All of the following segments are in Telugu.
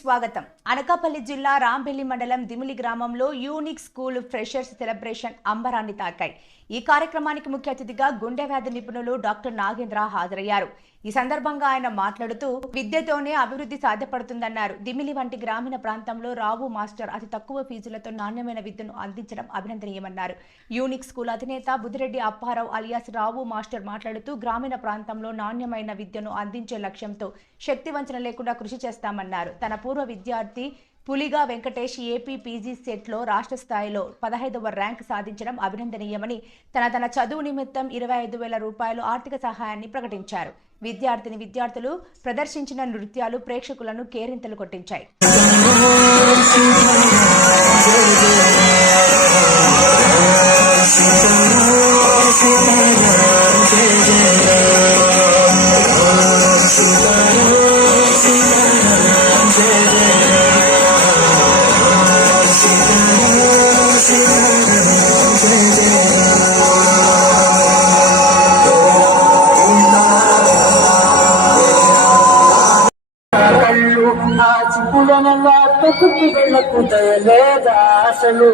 స్వాగతం. అనకాపల్లి జిల్లా రాంబెల్లి మండలం దిమిలి గ్రామంలో యూనిక్ స్కూల్ ఫ్రెషర్స్ సెలబ్రేషన్ అంబరాన్ని తాకాయి. ఈ కార్యక్రమానికి ముఖ్య అతిథిగా గుండె వ్యాధి నిపుణులు డాక్టర్ నాగేంద్ర హాజరయ్యారు. ఈ సందర్భంగా ఆయన మాట్లాడుతూ విద్యతోనే అభివృద్ధి సాధ్యపడుతుందన్నారు. దిమిలి వంటి గ్రామీణ ప్రాంతంలో రావు మాస్టర్ అతి తక్కువ ఫీజులతో నాణ్యమైన విద్యను అందించడం అభినందనీయమన్నారు. యూనిక్ స్కూల్ అధినేత బుద్ధిరెడ్డి అప్పారావు అలియాస్ రావు మాస్టర్ మాట్లాడుతూ గ్రామీణ ప్రాంతంలో నాణ్యమైన విద్యను అందించే లక్ష్యంతో శక్తివంచన లేకుండా కృషి చేస్తామన్నారు. తన పూర్వ విద్యార్థి పులిగా వెంకటేష్ ఏపీ పీజీ సెట్లో రాష్ట్ర స్థాయిలో 15వ ర్యాంక్ సాధించడం అభినందనీయమని తన చదువు నిమిత్తం 25,000 రూపాయలు ఆర్థిక సహాయాన్ని ప్రకటించారు. విద్యార్థులు ప్రదర్శించిన నృత్యాలు ప్రేక్షకులను కేరింతలు కొట్టించాయి. అసలు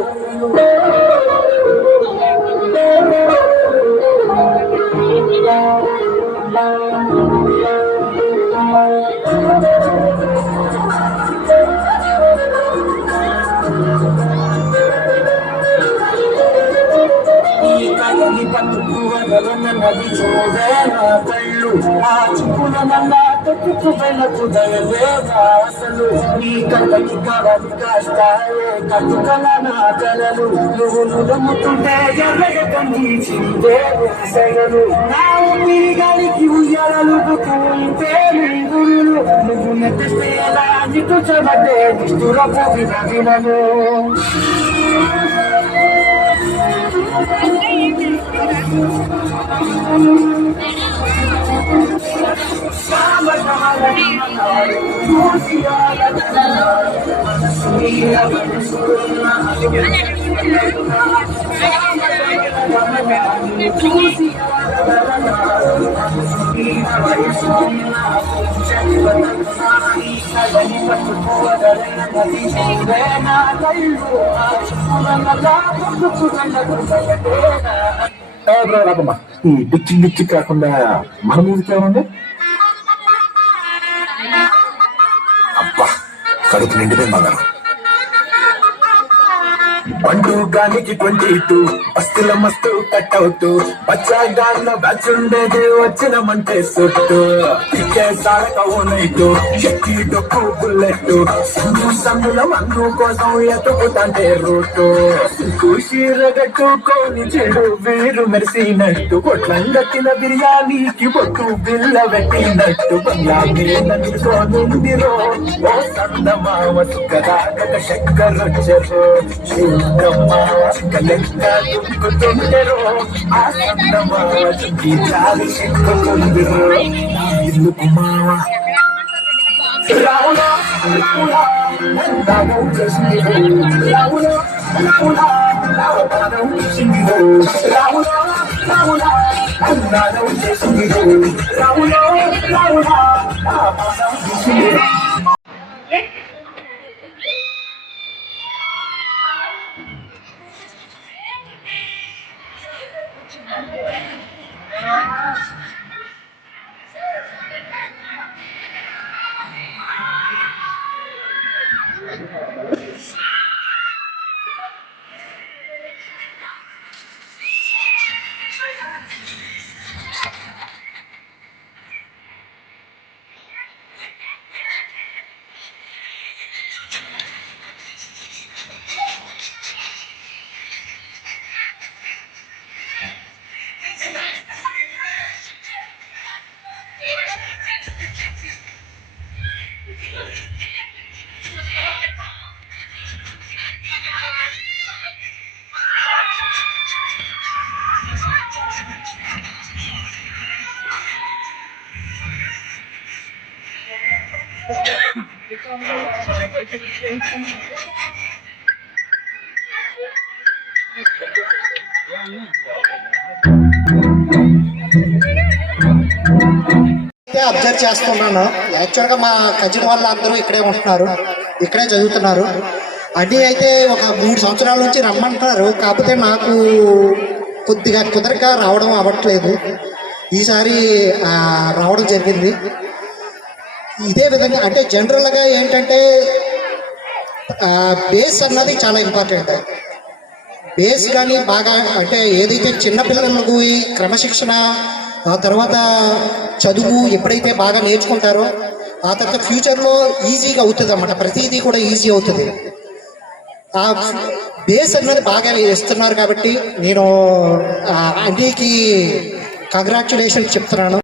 నది చూడే నా కళ్ళు ఆ చిప్పుల నల్లా తొక్కుకు వెళ్ళకు దయలేదా అసలు నీ కళ్ళకి కావాలి కాస్తాయే కట్టుకల నా కలలు నువ్వు నమ్ముతుంటే ఎర్రగ కందించిందే సగలు నా ఊపిరి గాలికి ఉయ్యాలలు ఉంటే గురులు నువ్వు నెట్టిస్తే ఎలా నిట్టు చెబట్టే నిష్ఠురపు వినను ఈ డిచ్చి కాకుండా మన మ్యూజిక్ ఏమండి అబ్బా కడుపు నిండిపోయి బంగారం పండు గానికి 22 బస్తుల మస్తు కట్ అవుతూ బచ్చాగాన్న బ్యాచ్ ఉండేది వచ్చినమంటే సుట్టు పిక్కే సారక ఓనైటు శక్తి డొక్కు బుల్లెట్ సందుల మందు కోసం ఎతుకుతంటే రూటు చీరగట్టుకొని చెడు వీరు మెరిసినట్టు కొట్లంగట్టిన బిర్యానీకి బొట్టు బిల్ల పెట్టినట్టు బంగ్లాదేశోనిందిరో ఓ సందమావ సుఖరాగక చక్కరొచ్చరు లెక్క దుక్కుతుంటరో ఆ సందమావ చుట్టి చాలి సిక్కుతుందిరో ఇల్లుకు మావ రావులా రావులా నందాగం చేసిందిరో రావులా రావులా రావతారం చేసిందిరో రావులా రావులా నందాగం చేసిందిరో రావులా రావులా రావతారం చేసిందిరో అబ్జర్వ్ చేస్తున్నాను. యాక్చువల్గా మా కజిన్ వాళ్ళు అందరూ ఇక్కడే ఉంటున్నారు. ఇక్కడే చదువుతున్నారు. అది అయితే ఒక 3 సంవత్సరాల నుంచి రమ్మంటున్నారు, కాకపోతే నాకు కొద్దిగా కుదరక రావడం అవ్వట్లేదు. ఈసారి రావడం జరిగింది. ఇదే విధంగా అంటే జనరల్గా ఏంటంటే బేస్ అన్నది చాలా ఇంపార్టెంట్. బేస్ కానీ బాగా అంటే ఏదైతే చిన్నపిల్లలకు ఈ క్రమశిక్షణ, ఆ తర్వాత చదువు ఎప్పుడైతే బాగా నేర్చుకుంటారో ఆ తర్వాత ఫ్యూచర్లో ఈజీగా అవుతుంది అన్నమాట. ప్రతిదీ కూడా ఈజీ అవుతుంది. ఆ బేస్ అన్నది బాగా ఇస్తున్నారు కాబట్టి నేను అన్నికి కంగ్రాచులేషన్స్ చెప్తున్నాను.